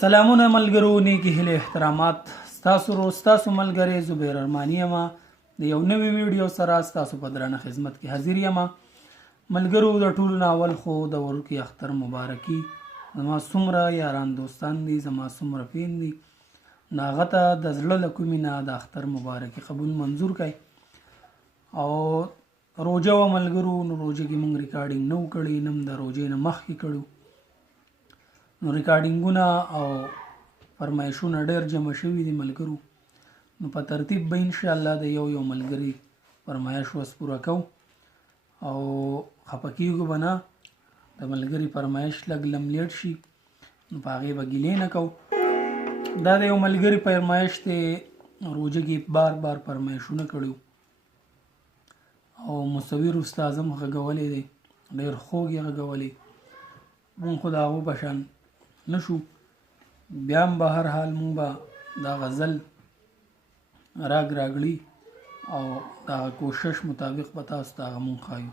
سلامونه ملګرو، نیکی هیله احترامات. ستاسو ملګری زبیر ارمانی یم د یو نوي ویډیو سره ستاسو په درانه خدمت کې حاضر یم. ملګرو، د ټولو نه اول خو د وړوکي اختر مبارکي. زما څومره یاران دوستان دي، زما څومره خویندې دي، د هغه ته د زړه له کومې نه د اختر مبارکي قبول منظور کړئ. او روژه وه ملګرو، نو روژه کې موږ ریکارډینګ نه و کړی، نه هم د روژې نه مخکې کړو. نو ریکارډینګونه او فرمایشونه ډېر جمع شوي دي ملګرو. نو په ترتیب به انشاءالله د یو ملګري فرمایش وس پوره کوو او خفه کېږو به نه. د ملګري فرمایش لږ لم لیټ شي نو په هغې به ګیلې نه کوو. دا د یو ملګري فرمایش دی، روژه کې بار فرمایشونه کړي او مصور استاذ هم غږولی دی، ډېر خوږ یې غږولی. مونږ خو د هغو په شان نه شو، بیا هم به هر حال مونږ به دا غزل راګړي او دا کوشش مطابق به تاسو ته هغه مونږ ښایو.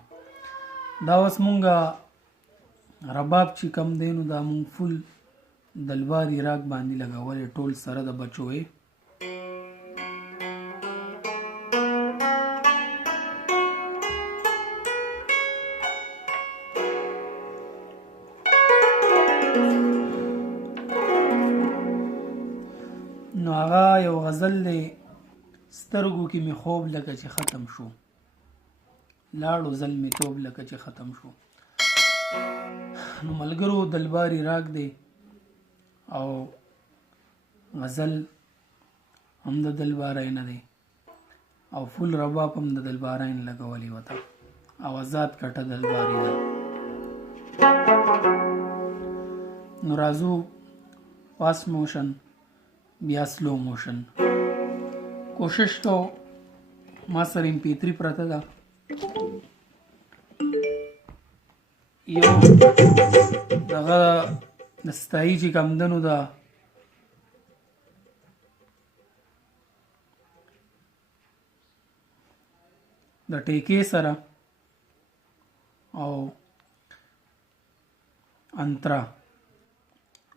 دا اوس مونږه رباب چې کم دی نو دا مونږ فل دلباري راګ باندې لګولی، ټول سره د بچو یې. نو هغه یو غزل دی، سترګو کې مې خوب لکه چې ختم شو، لاړو زلمې توب لکه چې ختم شو. نو ملګرو، دلباري راګ دی او غزل هم د دلبارای نه دی او فل رباب هم د دلبارای نه لګولی وته او آزاد کټه دلباري ده. نو راځو فاست موشن بیا سلو موشن. کوشش کو ما سره MP3 پرته ده، یو دغه د ستایي چې کمدنو ده د ټیکې سره او انترا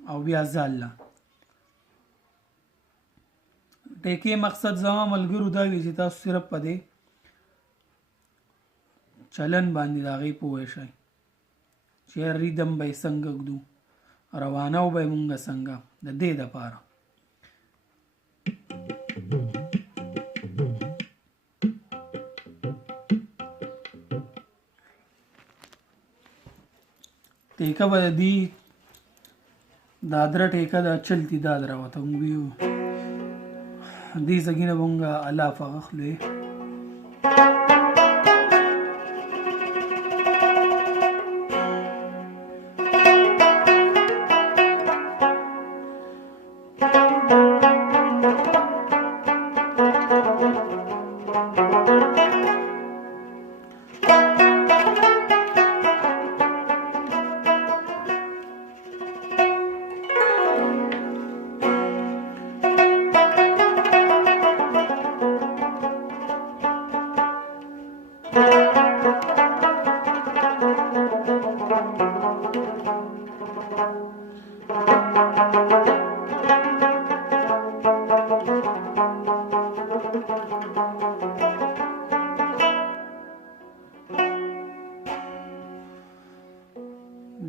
او بیا زاله. ټیکې مقصد زما ملګرو دا وي چې تاسو صرف په دې چلن باندې د هغې پوه شئ چې ریدم به یې څنګه ږدو، روانه به یې مونږ څنګه. د دې دپاره ټیکه به د دې دادره ټیکه دا چلتی دادره وته مونږ ویو دې زګینه مونږ الاف اخلو.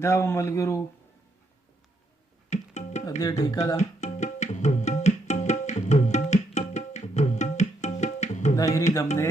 دا ملګرو دې ټیکه ده، دا یې ریدم دی.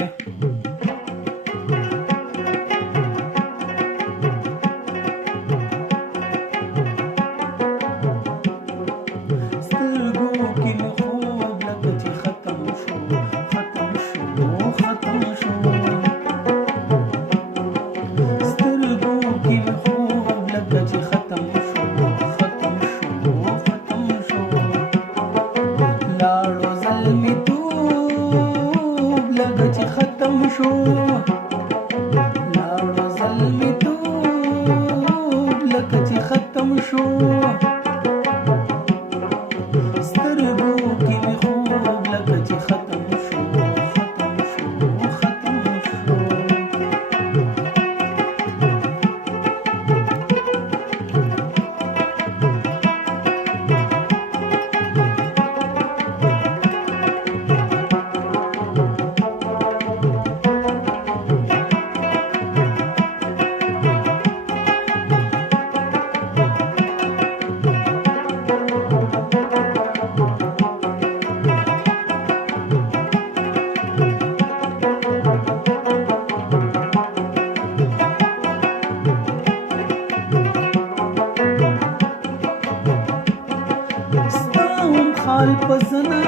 خال پسنا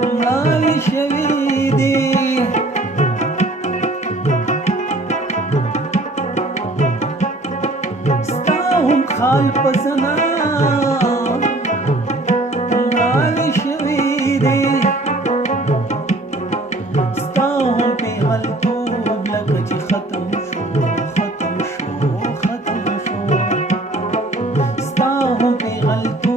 مړاوي شوي دي ستا هم خال پسنا مړاوي شوي دي ستا هم پیغلتوب لکه چې ختم شو ختم شو ختم شو ستا هم پیغلتوب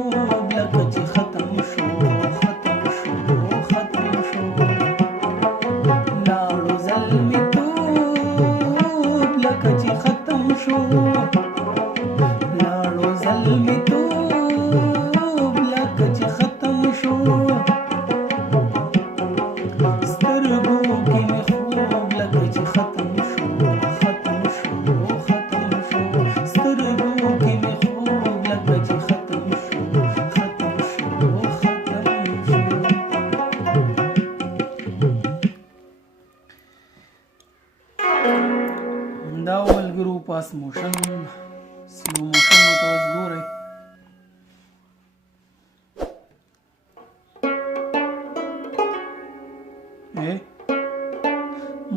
دا ملګرو پاس موشن سلو موشن ورته اوس ګورئ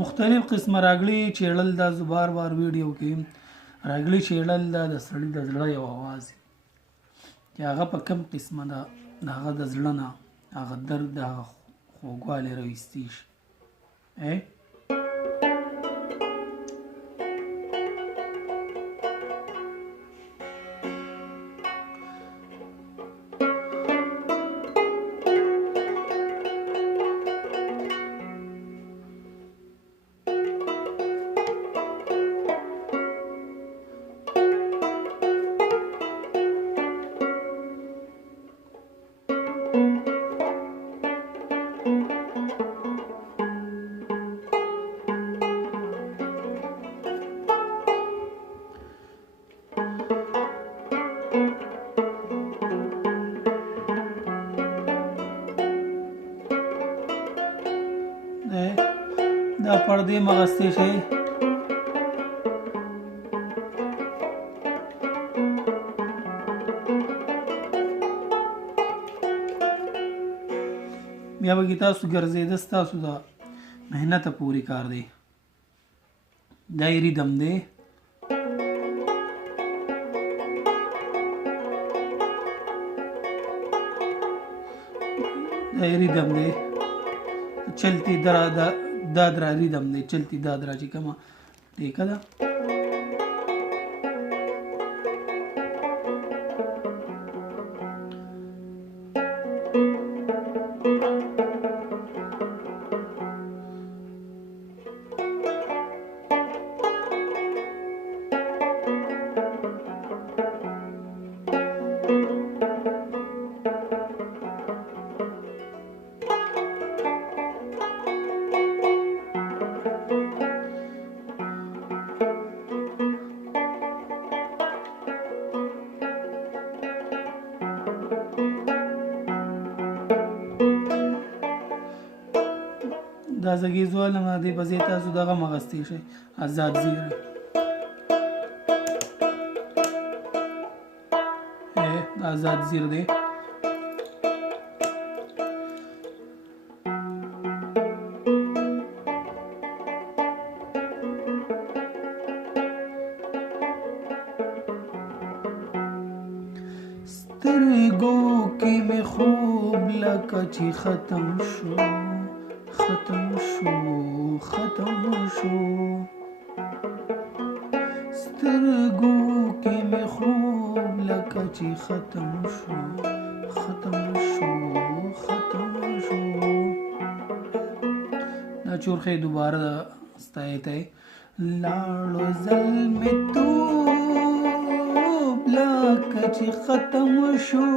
مختلف قسمه راګړي چیړل دا زه بار بار ویډیو کې راګړي چیړل دا د سړي د زړه یو اواز چې هغه په کوم قسمه ده د هغه د زړه نه هغه درد هغه خوږوالی راویستی شي دا پردې مغستې شي بیا به تاسو ګرځېده ستاسو د محنته پورې کار دی دا یې ریدم دی دا یې ریدم دی چلتی دادرا ریدم دی چلتی دادرا چې کومه ټیکه ده دا زګیز ولما دی په زیاته تاسو دغه مغستی شي آزاد زیره آزاد زیر دی سترګو کې مې خوب لکه چې ختم شو ختم شو ختم شو سترګو کې مې خوب لکه چې ختم شو ختم شو ختم شو دا چورخه دوباره ستایته لاړو زلمې توب لکه چې ختم شو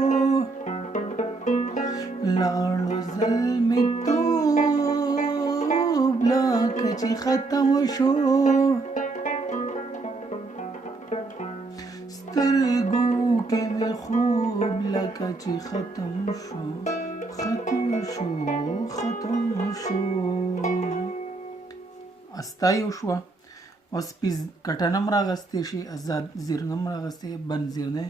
لاړو زلمې لکه چې ختم شو سترګو کې مې خوب لکه چې ختم شو ختم شو ختم شو. استای وشوه. اوس پیز کټنم راغستې شي، آزاد زیرنم راغستې، بند زیرنه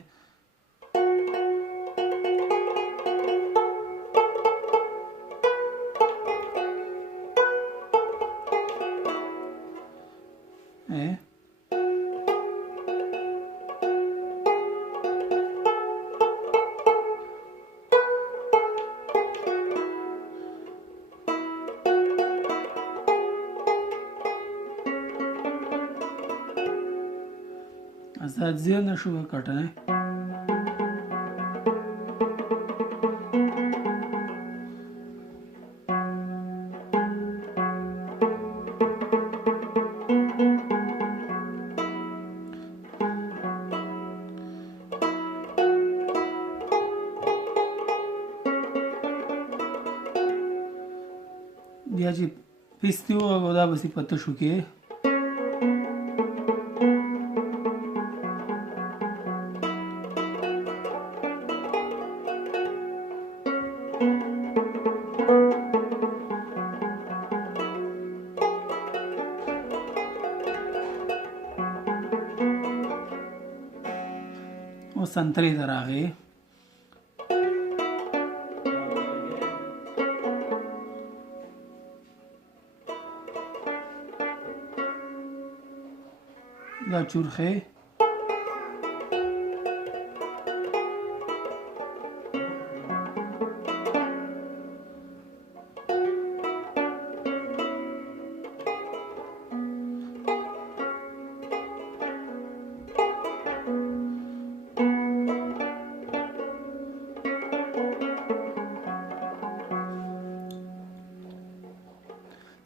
آزاد زیرنه شو کټنه. بیا چې پیستي و دا بسی پته شو کې او سنتري ته راغی. دا چورخه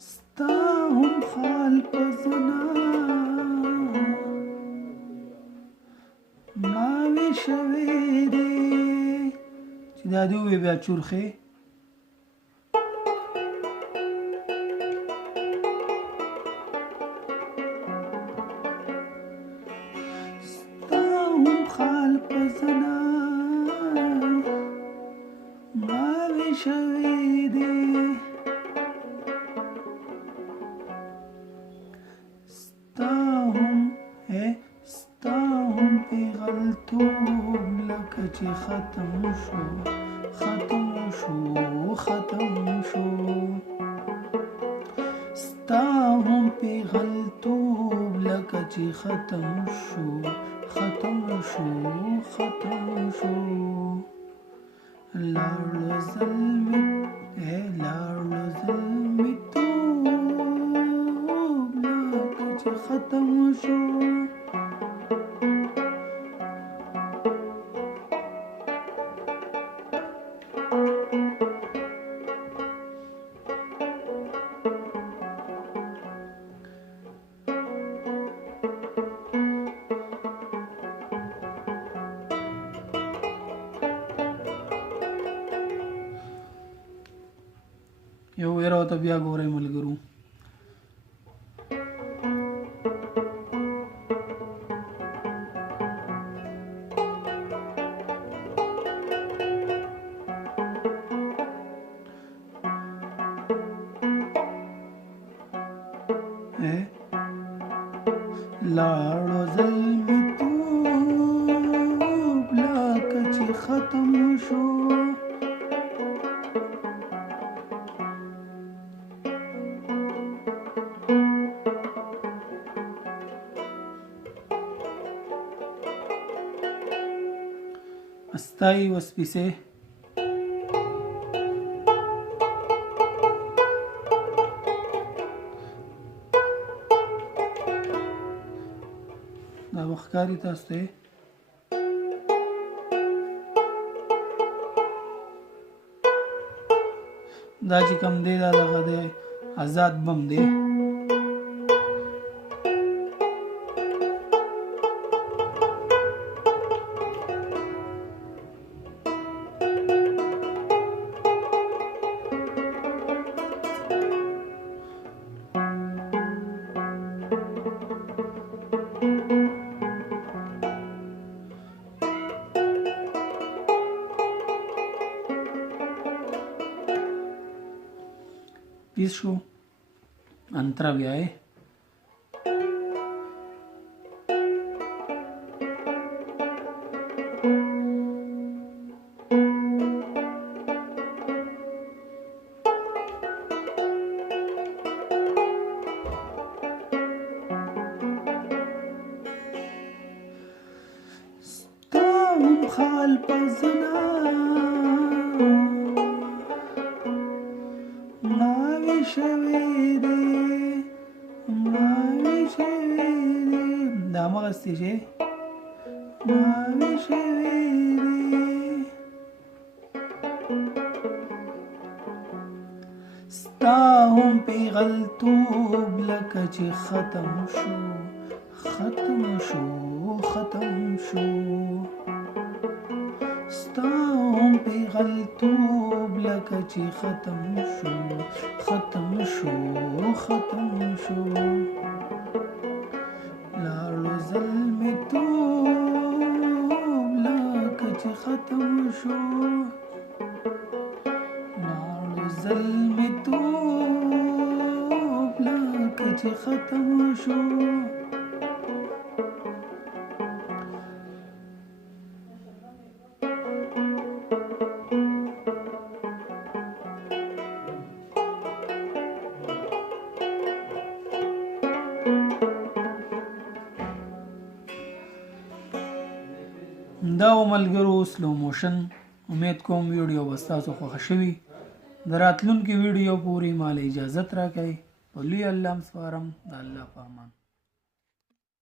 ستا هم خال په زنا ماوی شوی دی چې دا دې ووی بیا چورخې ستا هم خال په زنا ماوی شوی دی پیغلتوب لکه چې ختم شو ختم شو ختم شو. ستا هم پیغلتوب لکه چې ختم شو ختم شو ختم شو. لاړ زلمی لاړ زلمی توب لکه چې ختم شو. یو ویرا ته بیا ګورئ ملګرو. لاړو زلمی توب لکه چې ختم شو. استای وسپیسه دا وختکاری تاسو ته دا چې کم دی دا دغه دی آزاد بم دی. پیس شو انتره بیا یې خال پزنا ملاوی شوی دی دا مغستی چې ملاوی شوی دی ستا هم پیغلتوب لکه چې ختم شو ستا هم پیغلتوب لکه چې ختم شو لاړو زلمیتوب لکه چې ختم شو دا ملګرو سلو موشن امید کوم ویډیو به ستاسو خوښه شوي د راتلونکي ویډیو پورې مال اجازت راکړئ په لوی الله سپارم د الله په امان